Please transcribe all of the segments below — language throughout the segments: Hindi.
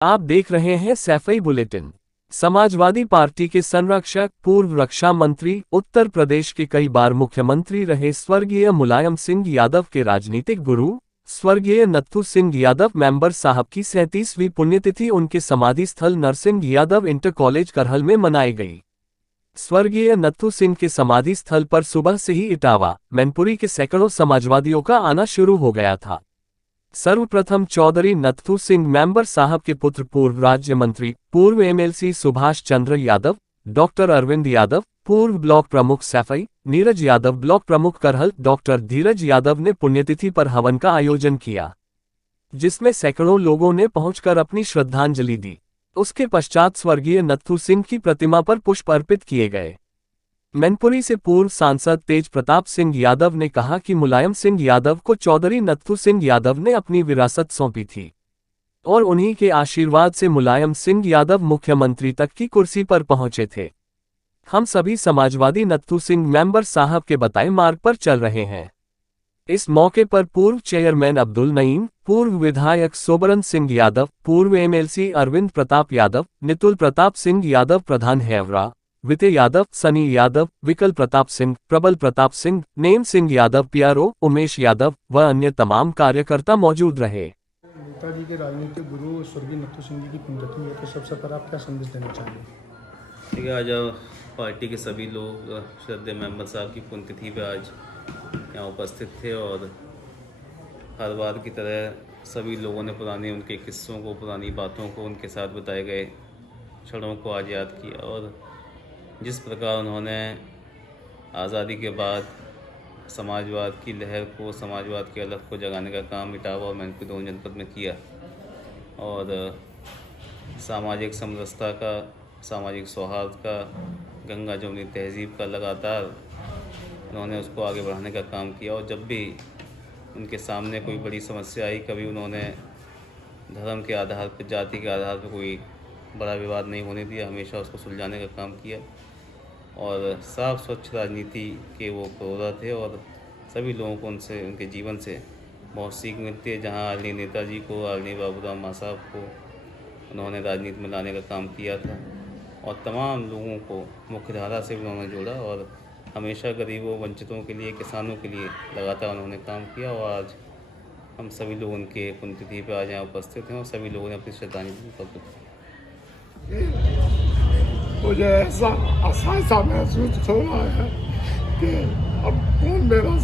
आप देख रहे हैं सैफई बुलेटिन। समाजवादी पार्टी के संरक्षक, पूर्व रक्षा मंत्री, उत्तर प्रदेश के कई बार मुख्यमंत्री रहे स्वर्गीय मुलायम सिंह यादव के राजनीतिक गुरु स्वर्गीय नत्थू सिंह यादव मेंबर साहब की 37वीं पुण्यतिथि उनके समाधि स्थल नरसिंह यादव इंटर कॉलेज करहल में मनाई गई। स्वर्गीय नत्थू सिंह के समाधि स्थल पर सुबह से ही इटावा, मैनपुरी के सैकड़ों समाजवादियों का आना शुरू हो गया था। सर्वप्रथम चौधरी नत्थू सिंह मेंबर साहब के पुत्र, पूर्व राज्य मंत्री, पूर्व एमएलसी सुभाष चंद्र यादव, डॉक्टर अरविंद यादव, पूर्व ब्लॉक प्रमुख सैफई, नीरज यादव, ब्लॉक प्रमुख करहल, डॉक्टर धीरज यादव ने पुण्यतिथि पर हवन का आयोजन किया, जिसमें सैकड़ों लोगों ने पहुंचकर अपनी श्रद्धांजलि दी। उसके पश्चात स्वर्गीय नत्थू सिंह की प्रतिमा पर पुष्प अर्पित किए गए। मैनपुरी से पूर्व सांसद तेज प्रताप सिंह यादव ने कहा कि मुलायम सिंह यादव को चौधरी नत्थू सिंह यादव ने अपनी विरासत सौंपी थी और उन्हीं के आशीर्वाद से मुलायम सिंह यादव मुख्यमंत्री तक की कुर्सी पर पहुंचे थे। हम सभी समाजवादी नत्थू सिंह मेंबर साहब के बताए मार्ग पर चल रहे हैं। इस मौके पर पूर्व चेयरमैन अब्दुल नईम, पूर्व विधायक सोबरन सिंह यादव, पूर्व एमएलसी अरविंद प्रताप यादव, नितुल प्रताप सिंह यादव, प्रधान हेवरा, विते यादव, सनी यादव, विकल प्रताप सिंह, प्रबल प्रताप सिंह, नेम सिंह यादव, पियारो, उमेश यादव व अन्य तमाम कार्यकर्ता मौजूद रहे। नेताजी के राजनीतिक गुरु स्वर्गीय नत्थू सिंह जी की पुण्यतिथि है, तो सबसे पहले आप क्या संदेश देना चाहेंगे? ठीक है, आज पार्टी के सभी लोग श्रद्धेय मेंबर साहब की पुण्यतिथि पे आज यहाँ उपस्थित थे और हर बार की तरह सभी लोगों ने पुराने उनके किस्सों को, पुरानी बातों को, उनके साथ बताए गए क्षणों को आज याद किया और जिस प्रकार उन्होंने आज़ादी के बाद समाजवाद की लहर को, समाजवाद के अलग को जगाने का काम इटावा और मैनपुरी दोनों जनपद में किया और सामाजिक समरसता का, सामाजिक सौहार्द का, गंगा जमुनी तहजीब का लगातार उन्होंने उसको आगे बढ़ाने का काम किया और जब भी उनके सामने कोई बड़ी समस्या आई, कभी उन्होंने धर्म के आधार पर, जाति के आधार पर कोई बड़ा विवाद नहीं होने दिया, हमेशा उसको सुलझाने का काम किया और साफ स्वच्छ राजनीति के वो प्रोधा थे और सभी लोगों को उनसे, उनके जीवन से बहुत सीख मिलती है। जहाँ आदरणीय नेताजी को, आदरणीय बाबूराव मां साहब को उन्होंने राजनीति में लाने का काम किया था और तमाम लोगों को मुख्यधारा से उन्होंने जोड़ा और हमेशा गरीबों, वंचितों के लिए, किसानों के लिए लगातार उन्होंने काम किया और आज हम सभी लोग उनके पुण्यतिथि पर आज यहाँ उपस्थित हैं और सभी लोगों ने अपनी श्रद्धांजलि अर्पित की। मुझे ऐसा आसासा महसूस हो रहा है कि अब कौन मेरा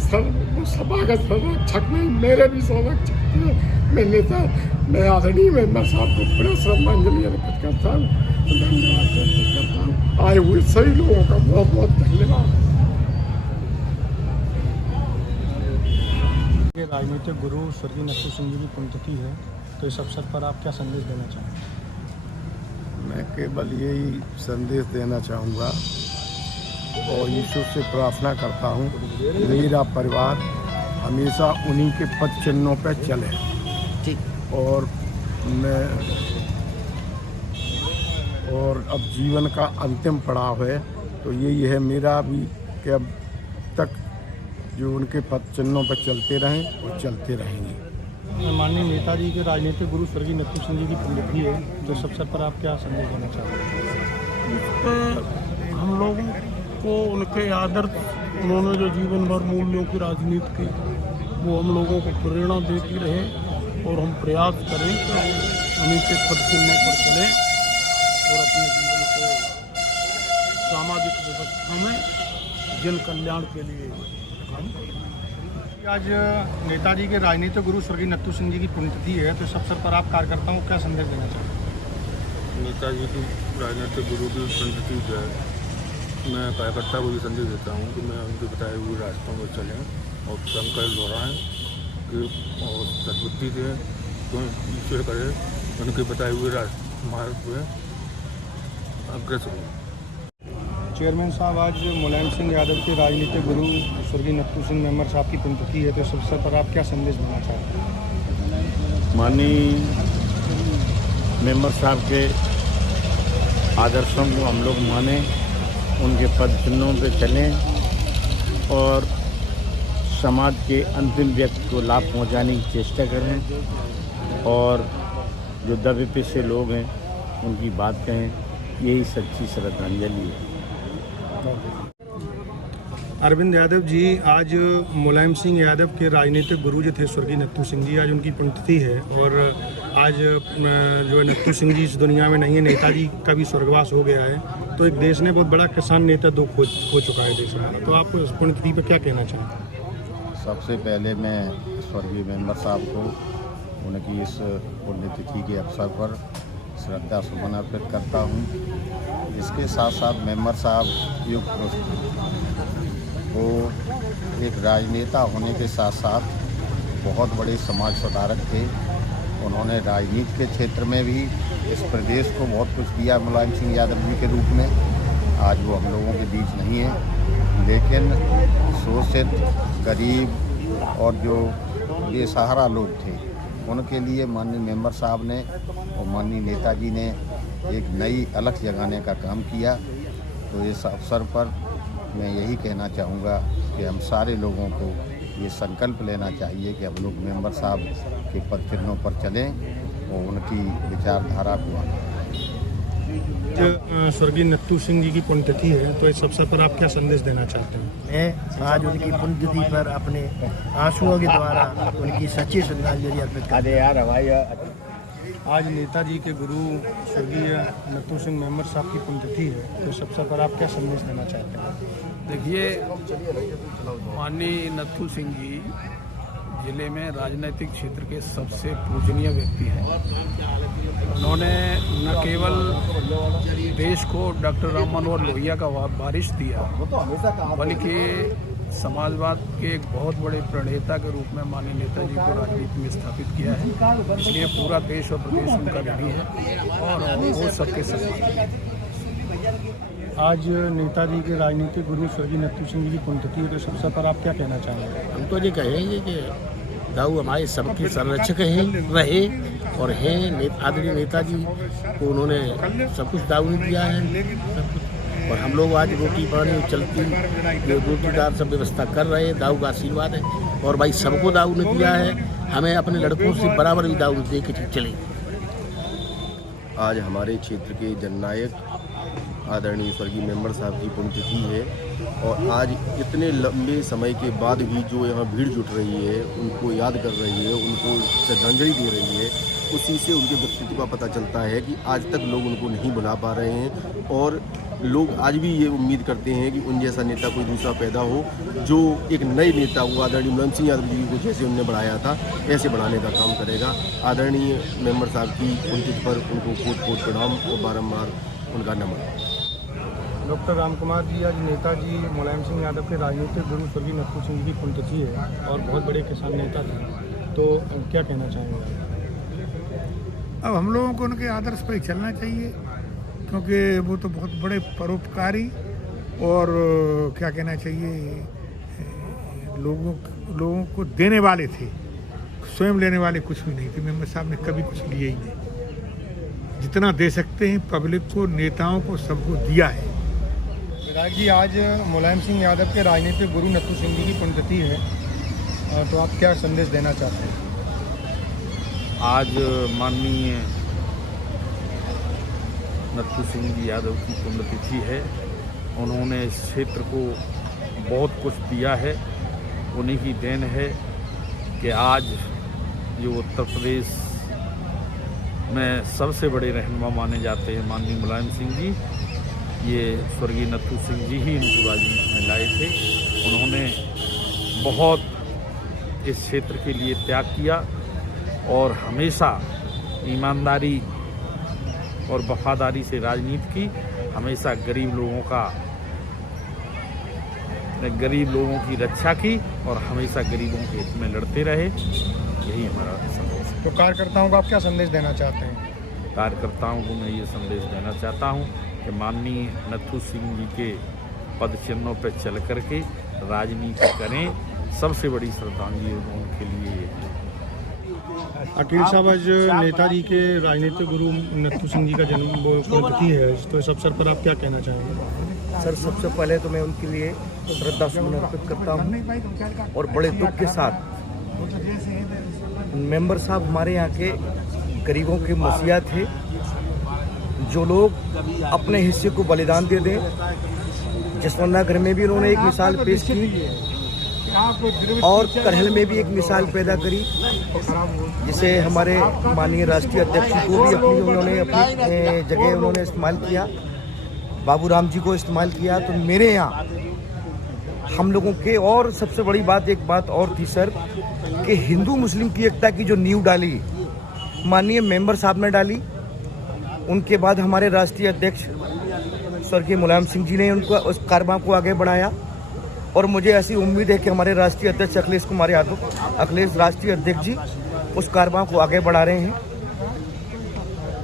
सभा का संरक्षक नहीं, मेरे भी संरक्षक थे। मैं आदरणीय मेंबर साहब को पूरा श्रद्धांजलि अर्पित करता हूँ, धन्यवाद अर्पित करता हूँ। आए हुए सभी लोगों का बहुत बहुत धन्यवाद। राजनीतिक गुरु स्वर्गीय नत्थू सिंह जी की पुण्यतिथि है, तो इस अवसर पर आप क्या संदेश देना चाहेंगे? मैं केवल यही संदेश देना चाहूँगा और ईश्वर से प्रार्थना करता हूँ मेरा परिवार हमेशा उन्हीं के पद चिन्हों पर चले और मैं और अब जीवन का अंतिम पड़ाव है तो यही है मेरा भी कि अब तक जो उनके पद चिन्हों पर चलते रहें और चलते रहेंगे। माननीय नेताजी के राजनीतिक गुरु स्वर्गीय नत्थू सिंह जी की पुण्यतिथि है, तो इस अवसर पर आप क्या संदेश देना चाहते हैं? हम लोगों को उनके आदर्श, उन्होंने जो जीवन भर मूल्यों की राजनीति की, वो हम लोगों को प्रेरणा देती रहे और हम प्रयास करें कि उन्हीं के पद चिन्हों पर चलें और अपने जीवन को सामाजिक व्यवस्था में जन कल्याण के लिए काम करें। आज नेताजी के राजनीतिक गुरु स्वर्गीय नत्थू सिंह जी की पुण्यतिथि है, तो इस अवसर पर आप कार्यकर्ताओं को क्या संदेश देना चाहते हैं? नेताजी की राजनीतिक गुरु की पुण्यतिथि जो है, मैं कार्यकर्ता को भी संदेश देता हूँ कि मैं उनके बताए हुए रास्तों पर चलें और संकल्प दोहराएं कि और सद्बुद्धि दें, तो ईश्वर करे उनके बताए हुए मार्ग में अग्रसर हों। चेयरमैन साहब, आज मुलायम सिंह यादव के राजनीतिक गुरु स्वर्गीय नत्थू सिंह मेंबर साहब की पुण्यतिथि है, तो इस अवसर पर आप क्या संदेश देना चाहते हैं? माननीय मेंबर साहब के आदर्शों को हम लोग माने, उनके पद चिन्हों पे चलें और समाज के अंतिम व्यक्ति को लाभ पहुंचाने की चेष्टा करें और जो दबे पिसे लोग हैं उनकी बात कहें, यही सच्ची श्रद्धांजलि है। अरविंद यादव जी, आज मुलायम सिंह यादव के राजनीतिक गुरु जो थे स्वर्गीय नत्थू सिंह जी, आज उनकी पुण्यतिथि है और आज जो है नत्थू सिंह जी इस दुनिया में नहीं है, नेताजी का भी स्वर्गवास हो गया है। तो एक देश ने बहुत बड़ा किसान नेता दो खो चुका है देश में, तो आप इस पुण्यतिथि पर क्या कहना चाहेंगे? सबसे पहले मैं स्वर्गीय मेंबर साहब को उनकी इस पुण्यतिथि के अवसर पर श्रद्धा सुमन अर्पित करता हूँ। इसके साथ साथ मेंबर साहब युग वो एक राजनेता होने के साथ साथ बहुत बड़े समाज सुधारक थे। उन्होंने राजनीति के क्षेत्र में भी इस प्रदेश को बहुत कुछ दिया मुलायम सिंह यादव जी के रूप में। आज वो हम लोगों के बीच नहीं है, लेकिन शोषित, गरीब और जो बेसहारा लोग थे उनके लिए माननीय मेंबर साहब ने और माननीय नेताजी ने एक नई अलख जगाने का काम किया। तो इस अवसर पर मैं यही कहना चाहूँगा कि हम सारे लोगों को ये संकल्प लेना चाहिए कि हम लोग मेंबर साहब के पद चिन्हों पर चलें और उनकी विचारधारा को स्वर्गीय नत्थू सिंह जी की पुण्यतिथि है, तो इस अवसर पर आप क्या संदेश देना चाहते हैं? मैं आज उनकी पुण्यतिथि पर अपने आंसुओं के द्वारा उनकी सच्ची श्रद्धांजलि अर्पित करता हूं। आज नेताजी के गुरु स्वर्गीय नत्थू सिंह मेंबर साहब की पुण्यतिथि है, तो इस अवसर पर आप क्या संदेश देना चाहते हैं? देखिए, माननीय नत्थू सिंह जी जिले में राजनीतिक क्षेत्र के सबसे पूजनीय व्यक्ति हैं। उन्होंने न केवल देश को डॉक्टर राम मनोहर लोहिया का वारिस दिया, बल्कि समाजवाद के एक बहुत बड़े प्रणेता के रूप में माननीय नेताजी को राजनीति में स्थापित किया है। इसलिए पूरा देश और प्रदेश उनका ऋणी है और वो सबके सम्मान। आज नेताजी के राजनीतिक गुरु स्वर्गीय नत्थू सिंह जी की पुण्यतिथि है, तो इस अवसर पर आप क्या कहना चाहेंगे? हम तो ये कहेंगे कि दाऊ हमारे सबके संरक्षक हैं, रहे और हैं। आदरणीय नेताजी को उन्होंने सब कुछ दाऊ ने दिया है, सब कुछ। और हम लोग आज रोटी पानी चलती रोटीदार सब व्यवस्था कर रहे हैं, दाऊ का आशीर्वाद है। और भाई सबको दाऊ ने दिया है, हमें अपने लड़कों से बराबर भी दाऊ दे के चले। आज हमारे क्षेत्र के जननायक आदरणीय स्वर्गीय मेंबर साहब की पुण्यतिथि है और आज इतने लंबे समय के बाद भी जो यहाँ भीड़ जुट रही है, उनको याद कर रही है, उनको श्रद्धांजलि दे रही है, उसी से उनके व्यक्तित्व का पता चलता है कि आज तक लोग उनको नहीं भुला पा रहे हैं और लोग आज भी ये उम्मीद करते हैं कि उन जैसा नेता कोई दूसरा पैदा हो जो एक नए नेता को आदरणीय मुलायम सिंह यादव जी को जैसे उन्होंने बढ़ाया था ऐसे बढ़ाने का काम करेगा। आदरणीय मेंबर साहब की पुण्यतिथि पर उनको कोट कोट प्रणाम और बारम्बार उनका नमन। डॉक्टर राम कुमार जी, आज नेताजी मुलायम सिंह यादव के राजनीतिक गुरु स्वर्गीय नत्थू सिंह जी की पुण्यतिथि है और बहुत बड़े किसान नेता थे, तो क्या कहना चाहेंगे? अब हम लोगों को उनके आदर्श पर ही चलना चाहिए, क्योंकि वो तो बहुत बड़े परोपकारी और क्या कहना चाहिए, लोगों को देने वाले थे, स्वयं लेने वाले कुछ भी नहीं थे। मेंबर साहब ने कभी कुछ लिए ही नहीं। जितना दे सकते हैं पब्लिक को, नेताओं को, सबको दिया है। विधायक जी, आज मुलायम सिंह यादव के राजनीतिक गुरु नत्थू सिंह जी की पुण्यतिथि है, तो आप क्या संदेश देना चाहते हैं? आज माननीय नत्थू सिंह जी यादव की पुण्यतिथि है। उन्होंने इस क्षेत्र को बहुत कुछ दिया है। उन्हीं की देन है कि आज जो उत्तर प्रदेश में सबसे बड़े रहनुमा माने जाते हैं माननीय मुलायम सिंह जी, ये स्वर्गीय नत्थू सिंह जी ही इनको राजनीति में लाए थे। उन्होंने बहुत इस क्षेत्र के लिए त्याग किया और हमेशा ईमानदारी और वफादारी से राजनीति की, हमेशा गरीब लोगों की रक्षा की और हमेशा गरीबों के हित में लड़ते रहे। यही हमारा संदेश है। तो कार्यकर्ताओं को आप क्या संदेश देना चाहते हैं? कार्यकर्ताओं को मैं ये संदेश देना चाहता हूँ कि माननीय नत्थू सिंह जी के पद चिन्हों पर चल करके राजनीति करें। सबसे बड़ी श्रद्धांजलि उनके लिए। अकील साहब, आज नेताजी के राजनीतिक गुरु नत्थू सिंह जी का जन्म पुण्यतिथि है, तो इस अवसर पर आप क्या कहना चाहेंगे? सर, सबसे पहले तो मैं उनके लिए श्रद्धा सुमन अर्पित करता हूँ और बड़े दुख के साथ मेंबर साहब हमारे यहाँ के गरीबों के मसीहा थे, जो लोग अपने हिस्से को बलिदान दे दें। जसवंत नगर में भी उन्होंने एक मिसाल पेश की और करहल में भी एक मिसाल पैदा करी, जिसे हमारे माननीय राष्ट्रीय अध्यक्ष को भी अपनी जगह उन्होंने इस्तेमाल किया, बाबूराम जी को इस्तेमाल किया। तो मेरे यहाँ हम लोगों के और सबसे बड़ी बात, एक बात और थी सर, कि हिंदू मुस्लिम की एकता की जो नींव डाली माननीय मेंबर साहब ने डाली, उनके बाद हमारे राष्ट्रीय अध्यक्ष स्वर्गीय मुलायम सिंह जी ने उनको उस कारवां को आगे बढ़ाया। और मुझे ऐसी उम्मीद है कि हमारे राष्ट्रीय अध्यक्ष अखिलेश कुमार यादव, अखिलेश राष्ट्रीय अध्यक्ष जी उस कारवां को आगे बढ़ा रहे हैं।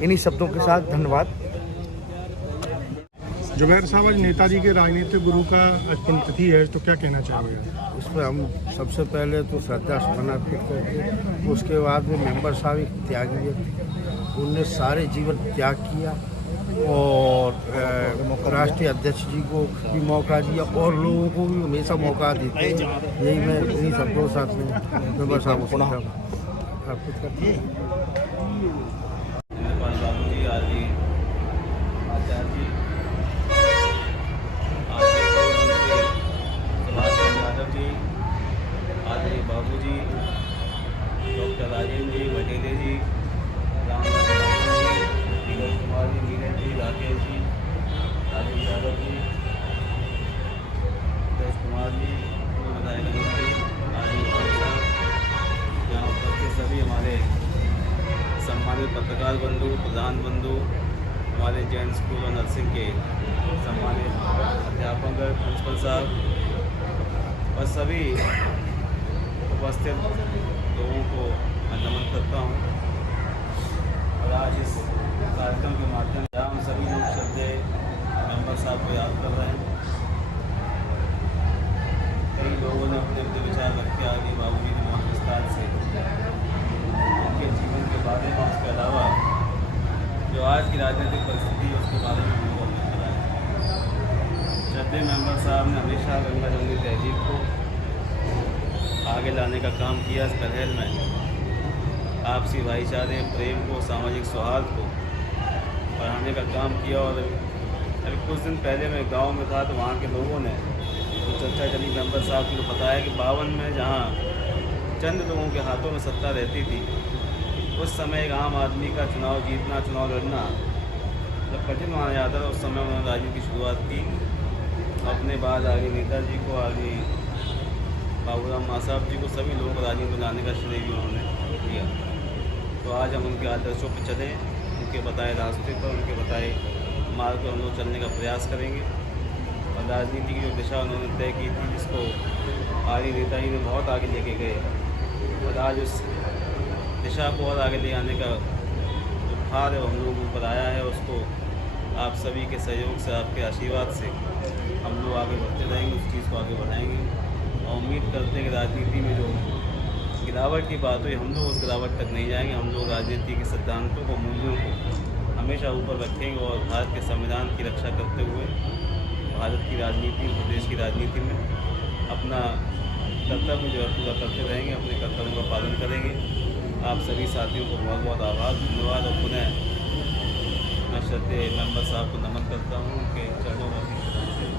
इन्हीं शब्दों के साथ धन्यवाद। जुबैर साहब, आज नेताजी के राजनीतिक गुरु का आज पुण्यतिथि है, तो क्या कहना चाहेंगे? इस पर हम सबसे पहले तो श्रद्धा सुमन अर्पित करते, उसके बाद में मेंबर साहब एक त्यागी व्यक्ति, उनने सारे जीवन त्याग किया और राष्ट्रीय अध्यक्ष जी को भी मौका दिया और लोगों को भी हमेशा मौका देते हैं। यही मैं इन्हीं शब्दों के साथ में मेंबर साहब को अर्पित करता हूँ। बाबूजी, डॉक्टर राजेंद्र जी, वटेले जी, राम नीरज कुमार जी, नीरज जी, राकेश जी, राजेश यादव जी, सुरेश कुमार जी, विधायक मंत्री आदि साहब, यहाँ उपस्थित सभी हमारे सम्मानित पत्रकार बंधु, प्रधान बंधु, हमारे जैन स्कूल और नर्सिंग के सम्मानित अध्यापक, प्रिंसिपल साहब और सभी उपस्थित लोगों को मैं नमन करता हूँ। और आज इस कार्यक्रम के माध्यम से हम सभी लोग श्रद्धे मेंबर साहब को याद कर रहे हैं। कई लोगों ने अपने अपने विचार रखे आगे बाबूजी ने बहुत विस्तार से उनके जीवन के बारे में, उसके अलावा जो आज की राजनीतिक परिस्थिति है उसके बारे में उनको अवगत कराया। श्रद्धे मेंबर साहब ने हमेशा गंगा जमुनी तहजीब को आगे लाने का काम किया। इस करहल में आपसी भाईचारे, प्रेम को, सामाजिक सौहार्द को बढ़ाने का काम किया। और अभी कुछ दिन पहले मैं गांव में था तो वहाँ के लोगों ने जो चर्चा चली मेंबर साहब को बताया कि 52 में जहाँ चंद लोगों के हाथों में सत्ता रहती थी, उस समय एक आम आदमी का चुनाव जीतना, चुनाव लड़ना जब कठिन माना जाता था, उस समय उन्होंने राजनीति की शुरुआत की। अपने बाद आगे नेताजी को, आगे बाबूराम साहब जी को, सभी लोगों को राजनीति में लाने का श्रेय भी उन्होंने दिया। तो आज हम उनके आदर्शों पर चलें, उनके बताए रास्ते पर, उनके बताए मार्ग पर हम लोग चलने का प्रयास करेंगे। और राजनीति की जो दिशा उन्होंने तय की थी, जिसको आर्य नेताजी ने बहुत आगे लेके गए, और आज उस दिशा को और आगे ले आने का जो भार है हम लोगों पर आया है, उसको आप सभी के सहयोग से, आपके आशीर्वाद से हम लोग आगे बढ़ते रहेंगे, उस चीज़ को आगे बढ़ाएंगे। और उम्मीद करते हैं कि राजनीति में जो गिरावट की बात हुई, हम लोग उस गिरावट तक नहीं जाएंगे। हम लोग राजनीति के सिद्धांतों को, मूल्यों को हमेशा ऊपर रखेंगे और भारत के संविधान की रक्षा करते हुए भारत की राजनीति, प्रदेश की राजनीति में अपना कर्तव्य जो है पूरा करते रहेंगे, अपने कर्तव्यों का पालन करेंगे। आप सभी साथियों को बहुत बहुत आभार, धन्यवाद। और पुनः मैं श्रद्धेय मेंबर साहब को नमन करता हूँ, उनके चरणों में अपनी श्रद्धांजलि।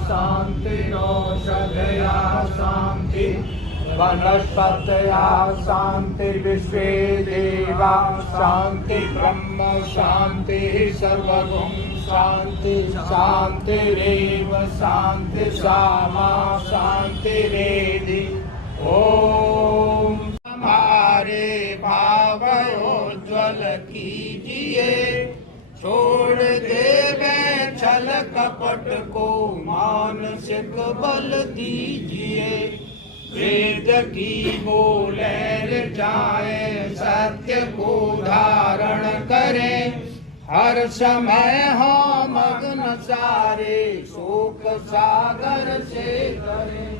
शांति नौषधया शांति वनस्पतया शांति विश्वे देवा शांति ब्रह्म शांति सर्वगुण शांति शांतिरेव शांति सामा शांतिरेधि। ओम हमारे भाव उज्ज्वल कीजिए, छोड़ देवे छल कपट को मानसिक बल दीजिए। वेद की बोले जाए, सत्य को धारण करें, हर समय हो मग्न सारे शोक सागर से करें।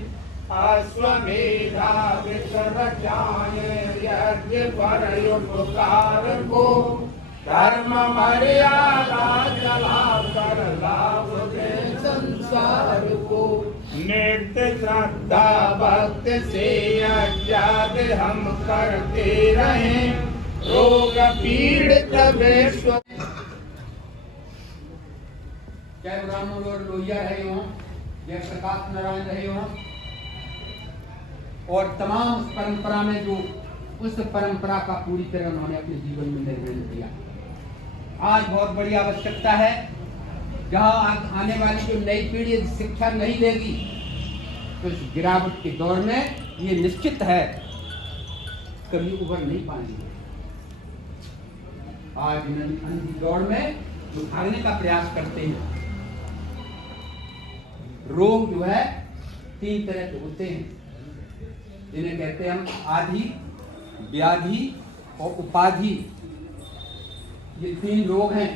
अश्वमेधा रचाए यज्ञ पर उपकार को, धर्म मर्यादा चला कर लाभ दे संसार। संसार को नित्य श्रद्धा भक्ति से अज्ञात हम करते रहे रोग पीड़ित विश्व। चाहे ब्राह्मण और लोहिया रहे हों या प्रकाश नारायण रहे हों और तमाम उस परंपरा में जो उस परंपरा का पूरी तरह उन्होंने अपने जीवन में निर्वहन किया। आज बहुत बड़ी आवश्यकता है, जहां आने वाली जो नई पीढ़ी शिक्षा नहीं लेगी तो इस गिरावट के दौर में ये निश्चित है कभी उभर नहीं पाएंगे। आज अंधी दौड़ में जो भागने का प्रयास करते हैं, रोग जो है 3 तरह के होते हैं, जिन्हें कहते हैं हम आधि, व्याधि और उपाधि। ये 3 रोग हैं